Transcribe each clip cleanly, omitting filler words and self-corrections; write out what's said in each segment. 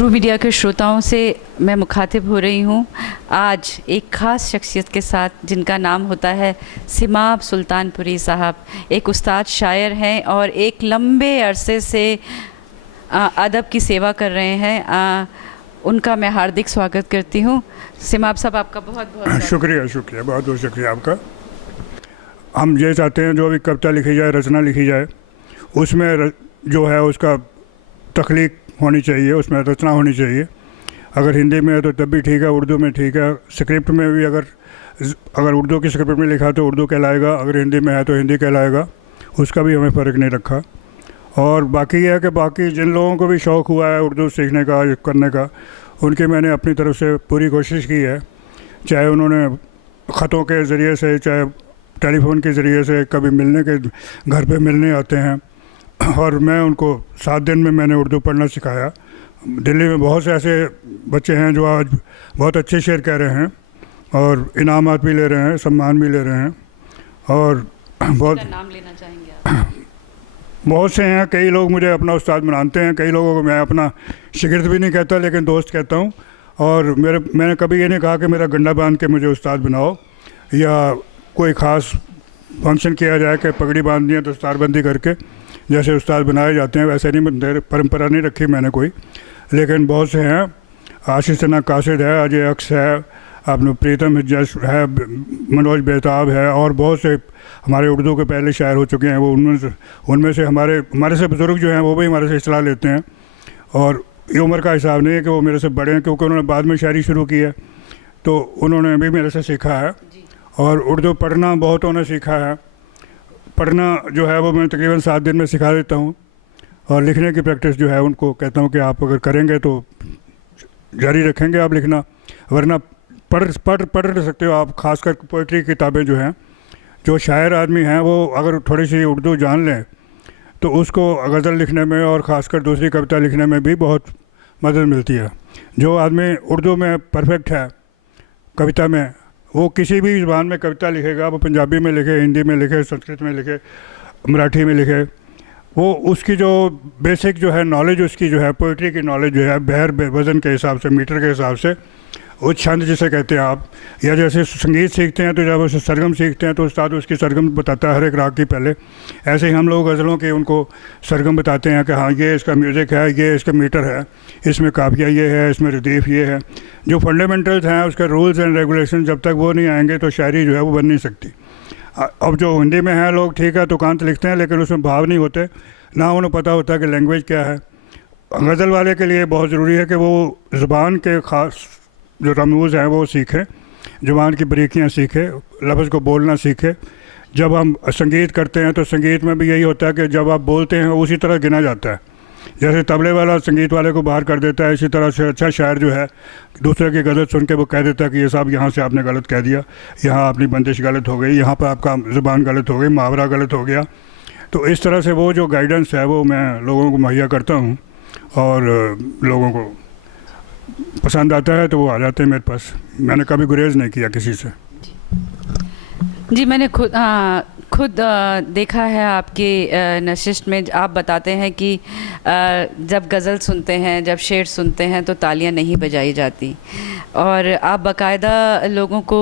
True media के श्रोताओं से मैं मुखातिब हो रही हूँ आज एक ख़ास शख्सियत के साथ जिनका नाम होता है सिमाब सुल्तानपुरी साहब। एक उस्ताद शायर हैं और एक लंबे अरसे से अदब की सेवा कर रहे हैं। उनका मैं हार्दिक स्वागत करती हूँ। सिमाब साहब, आपका बहुत बहुत शुक्रिया, बहुत बहुत शुक्रिया आपका। हम ये चाहते हैं जो भी कविता लिखी जाए, रचना लिखी जाए, उसमें जो है उसका तख्लीक होनी चाहिए, उसमें रचना होनी चाहिए। अगर हिंदी में है तो तब भी ठीक है, उर्दू में ठीक है, स्क्रिप्ट में भी अगर उर्दू की स्क्रिप्ट में लिखा तो उर्दू कहलाएगा, अगर हिंदी में है तो हिंदी कहलाएगा, उसका भी हमें फ़र्क नहीं रखा। और बाकी यह है कि बाकी जिन लोगों को भी शौक़ हुआ है उर्दू सीखने का, करने का, उनकी मैंने अपनी तरफ से पूरी कोशिश की है। चाहे उन्होंने ख़तों के ज़रिए से, चाहे टेलीफोन के ज़रिए से, कभी मिलने के घर पे मिलने आते हैं और मैं उनको 7 दिन में मैंने उर्दू पढ़ना सिखाया। दिल्ली में बहुत से ऐसे बच्चे हैं जो आज बहुत अच्छे शेर कह रहे हैं और इनामात भी ले रहे हैं, सम्मान भी ले रहे हैं। और नाम लेना चाहेंगे आप? बहुत से हैं। कई लोग मुझे अपना उस्ताद मानते हैं, कई लोगों को मैं अपना शिगिर्द भी नहीं कहता लेकिन दोस्त कहता हूँ। और मैंने कभी ये नहीं कहा कि मेरा गंडा बांध के मुझे उस्ताद बनाओ या कोई ख़ास फंक्शन किया जाए कि पगड़ी बांधनी है दस्तारबंदी करके जैसे उस्ताद बनाए जाते हैं, वैसे नहीं, परंपरा नहीं रखी मैंने कोई। लेकिन बहुत से हैं, आशीष तना कासिद है, अजय अक्स है, आपने प्रीतम हिजस है, मनोज बेताब है और बहुत से हमारे उर्दू के पहले शायर हो चुके हैं। वो उनमें से हमारे से बुज़ुर्ग जो हैं वो भी हमारे से इस्लाह लेते हैं। और ये उम्र का हिसाब नहीं है कि वो मेरे से बड़े हैं, क्योंकि उन्होंने बाद में शायरी शुरू की है तो उन्होंने भी मेरे से सीखा है। और उर्दू पढ़ना बहुतों ने सीखा है। पढ़ना जो है वो मैं तकरीबन 7 दिन में सिखा देता हूँ। और लिखने की प्रैक्टिस जो है उनको कहता हूँ कि आप अगर करेंगे तो जारी रखेंगे आप लिखना, वरना पढ़ सकते हो आप। ख़ासकर पोइट्री किताबें जो हैं, जो शायर आदमी हैं वो अगर थोड़ी सी उर्दू जान लें तो उसको गज़ल लिखने में और ख़ासकर दूसरी कविता लिखने में भी बहुत मदद मिलती है। जो आदमी उर्दू में परफेक्ट है कविता में, वो किसी भी ज़बान में कविता लिखेगा, वो पंजाबी में लिखे, हिंदी में लिखे, संस्कृत में लिखे, मराठी में लिखे, वो उसकी जो बेसिक जो है नॉलेज, उसकी जो है पोइट्री की नॉलेज जो है बहर वज़न के हिसाब से, मीटर के हिसाब से, वो छंद जिसे कहते हैं आप, या जैसे संगीत सीखते हैं तो जब उसे सरगम सीखते हैं तो उस्ताद उसकी सरगम बताता है हर एक राग की पहले। ऐसे ही हम लोग गज़लों के उनको सरगम बताते हैं कि हाँ ये इसका म्यूज़िक है, ये इसका मीटर है, इसमें काफिया ये है, इसमें रदीफ़ ये है। जो फंडामेंटल्स हैं उसके रूल्स एंड रेगुलेशन जब तक वो नहीं आएंगे तो शायरी जो है वो बन नहीं सकती। अब जो हिंदी में है लोग ठीक है तुकांत लिखते हैं लेकिन उसमें भाव नहीं होते, ना उन्हें पता होता कि लैंग्वेज क्या है। गज़ल वाले के लिए बहुत ज़रूरी है कि वो ज़ुबान के ख़ास जो रमूज़ हैं वो सीखें, ज़ुबान की बारीकियाँ सीखें, लफ्ज़ को बोलना सीखें। जब हम संगीत करते हैं तो संगीत में भी यही होता है कि जब आप बोलते हैं उसी तरह गिना जाता है। जैसे तबले वाला संगीत वाले को बाहर कर देता है, इसी तरह से अच्छा शायर जो है दूसरे की गलत सुन के वो कह देता है कि ये साहब यहाँ से आपने गलत कह दिया, यहाँ अपनी बंदिश गलत हो गई, यहाँ पर आपका ज़ुबान गलत हो गई, मुहावरा गलत हो गया। तो इस तरह से वो जो गाइडेंस है वो मैं लोगों को मुहैया करता हूँ और लोगों को पसंद आता है तो वो आ जाते हैं मेरे पास। मैंने कभी गुरेज नहीं किया किसी से। जी, मैंने खुद देखा है आपके नशिस्त में। आप बताते हैं कि जब गज़ल सुनते हैं, जब शेर सुनते हैं तो तालियां नहीं बजाई जाती, और आप बाकायदा लोगों को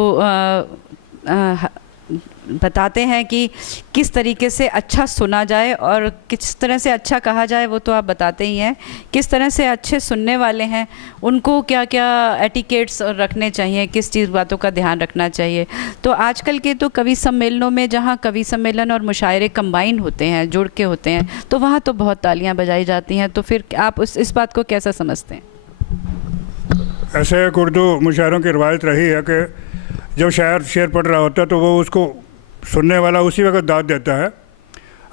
बताते हैं कि किस तरीके से अच्छा सुना जाए और किस तरह से अच्छा कहा जाए, वो तो आप बताते ही हैं। किस तरह से अच्छे सुनने वाले हैं उनको क्या क्या एटिकेट्स रखने चाहिए, किस चीज़ बातों का ध्यान रखना चाहिए। तो आजकल के तो कवि सम्मेलनों में, जहाँ कवि सम्मेलन और मुशायरे कंबाइन होते हैं, जुड़ के होते हैं, तो वहाँ तो बहुत तालियाँ बजाई जाती हैं। तो फिर आप इस बात को कैसा समझते हैं? ऐसे एक उर्दू मुशायरों की रवायत रही है कि जब शायर शेर पढ़ रहा होता है तो वो उसको सुनने वाला उसी वक्त दाद देता है।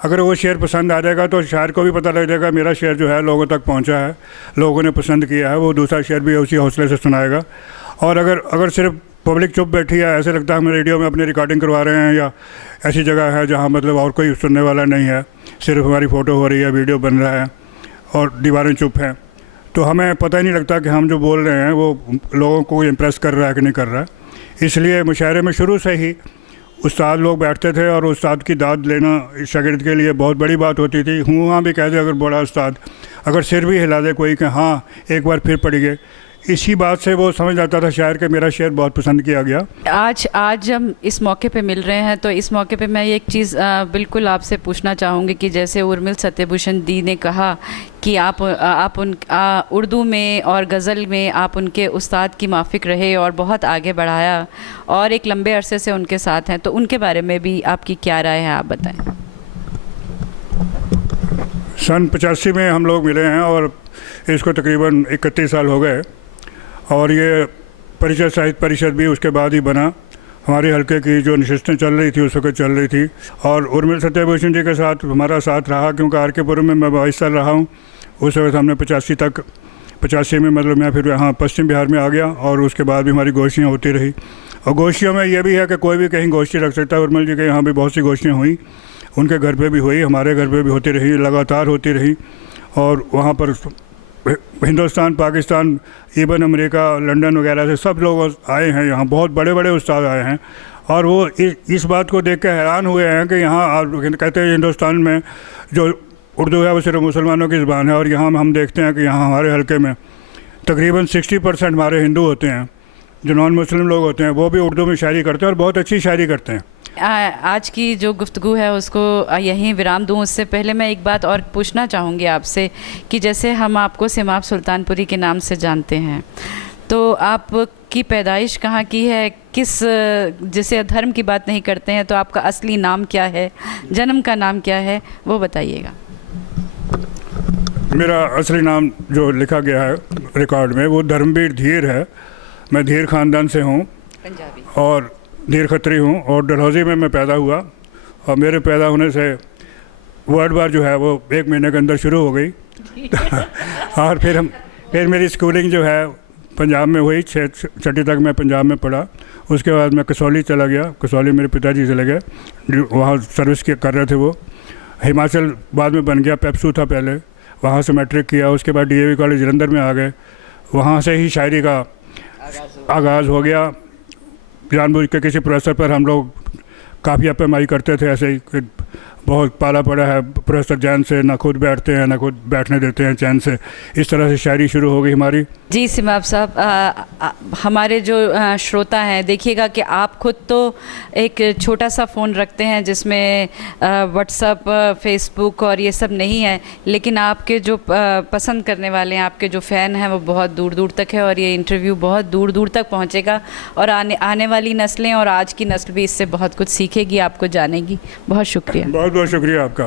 अगर वो शेर पसंद आ जाएगा तो शायर को भी पता लग जाएगा मेरा शेर जो है लोगों तक पहुंचा है, लोगों ने पसंद किया है, वो दूसरा शेर भी उसी हौसले से सुनाएगा। और अगर सिर्फ पब्लिक चुप बैठी है, ऐसे लगता है हम रेडियो में अपनी रिकॉर्डिंग करवा रहे हैं, या ऐसी जगह है जहाँ मतलब और कोई सुनने वाला नहीं है, सिर्फ हमारी फ़ोटो हो रही है, वीडियो बन रहा है और दीवारें चुप हैं, तो हमें पता ही नहीं लगता कि हम जो बोल रहे हैं वो लोगों को इम्प्रेस कर रहा है कि नहीं कर रहा है। इसलिए मुशायरे में शुरू से ही उस्ताद लोग बैठते थे और उस्ताद की दाद लेना शागिर्द के लिए बहुत बड़ी बात होती थी। हूँ हाँ भी कह दे अगर बड़ा उस्ताद, अगर सिर भी हिला दे कोई कि हाँ एक बार फिर पढ़ गए, इसी बात से वो समझ आता था शायर कि मेरा शेर बहुत पसंद किया गया। आज हम इस मौके पे मिल रहे हैं, तो इस मौके पे मैं एक चीज़ बिल्कुल आपसे पूछना चाहूँगी कि जैसे उर्मिल सत्यभूषण दी ने कहा कि आप उर्दू में और गज़ल में आप उनके उस्ताद की माफ़िक रहे और बहुत आगे बढ़ाया और एक लंबे अरसे से उनके साथ हैं, तो उनके बारे में भी आपकी क्या राय है, आप बताएं। सन 85 में हम लोग मिले हैं और इसको तकरीबन 31 साल हो गए और ये परिषद साहित्य परिषद भी उसके बाद ही बना। हमारे हल्के की जो नशिस्तें चल रही थी उस वक्त चल रही थी और उर्मिल सत्यभूषण जी के साथ हमारा साथ रहा, क्योंकि आर के पुरम में मैं 22 साल रहा हूँ। उस वक्त हमने 85 में मतलब मैं फिर यहाँ पश्चिम बिहार में आ गया और उसके बाद भी हमारी गोष्ठियाँ होती रही। और गोष्ठियों में ये भी है कि कोई भी कहीं गोष्ठी रख सकता है। उर्मिल जी के यहाँ भी बहुत सी गोष्ठियाँ हुई, उनके घर पे भी हुई, हमारे घर पे भी होती रही, लगातार होती रही। और वहाँ पर Hindustan, Pakistan, even America, London वगैरह से सब लोग आए हैं यहाँ, बहुत बड़े बड़े उस्ताद आए हैं और वो इस बात को देख के हैरान हुए हैं कि यहाँ कहते हैं हिंदुस्तान में जो उर्दू है वो सिर्फ मुसलमानों की ज़बान है और यहाँ हम देखते हैं कि यहाँ हमारे हल्के में तकरीबन 60% हमारे हिंदू होते हैं, जो नॉन मुस्लिम लोग होते हैं वो भी उर्दू में शायरी करते हैं और बहुत अच्छी शायरी करते हैं। आज की जो गुफ्तगू है उसको यहीं विराम दूं, उससे पहले मैं एक बात और पूछना चाहूँगी आपसे कि जैसे हम आपको सिमाब सुल्तानपुरी के नाम से जानते हैं, तो आपकी पैदाइश कहाँ की है, किस, जैसे धर्म की बात नहीं करते हैं तो आपका असली नाम क्या है, जन्म का नाम क्या है, वो बताइएगा। मेरा असली नाम जो लिखा गया है रिकॉर्ड में वो धर्मवीर धीर है। मैं धीर ख़ानदान से हूँ पंजाबी और धीर खत्री हूँ और डलहौजी में मैं पैदा हुआ और मेरे पैदा होने से वर्ल्ड वार जो है वो 1 महीने के अंदर शुरू हो गई और फिर मेरी स्कूलिंग जो है पंजाब में हुई, 6वीं तक मैं पंजाब में पढ़ा। उसके बाद मैं कसौली चला गया, कसौली मेरे पिताजी चले गए, वहाँ सर्विस कर रहे थे वो। हिमाचल बाद में बन गया, पेप्सू था पहले, वहाँ से मैट्रिक किया। उसके बाद DAV कॉलेज जलंधर में आ गए, वहाँ से ही शायरी का आगाज़ हो गया। जानबूझ के किसी प्रोफेसर पर हम लोग काफ़ी पैमाई करते थे, ऐसे ही कि बहुत पाला पड़ा है प्रोफेसर जैन से, ना खुद बैठते हैं ना खुद बैठने देते हैं चैन से। इस तरह से शायरी शुरू हो गई हमारी। जी सिमाब साहब, हमारे जो श्रोता हैं, देखिएगा कि आप खुद तो एक छोटा सा फ़ोन रखते हैं जिसमें व्हाट्सअप, फेसबुक और ये सब नहीं है, लेकिन आपके जो पसंद करने वाले हैं, आपके जो फ़ैन हैं वो बहुत दूर दूर तक है और ये इंटरव्यू बहुत दूर दूर तक पहुँचेगा और आने वाली नस्लें और आज की नस्ल भी इससे बहुत कुछ सीखेगी, आपको जानेगी। बहुत शुक्रिया। बहुत शुक्रिया आपका।